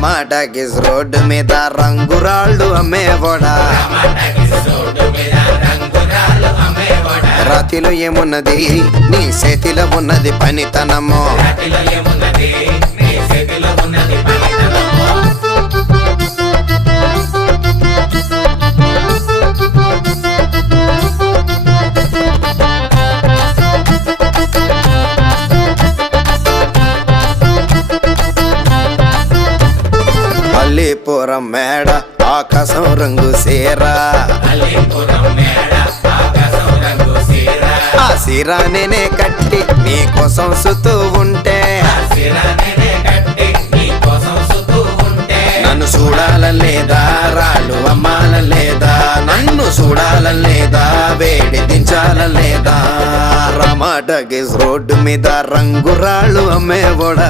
టమాటాకిస్ road మీద రంగురాళ్ళు అమ్మేవాడా రాతిలో ఏమున్నది నీ చేతిలో ఉన్నది పనితనము అల్లీపురం మేడ ఆకాశం రంగు సీరా ఆ సీరా నేనే కట్టి నీకోసం సుతూ ఉంటే నన్ను చూడాలలేదా రాళ్ళు అమ్మాలలేదా నన్ను చూడాలలేదా వేడి దించాలలేదా టమాటాకిస్ రోడ్డు మీద రంగురాళ్ళు అమ్మేవాడా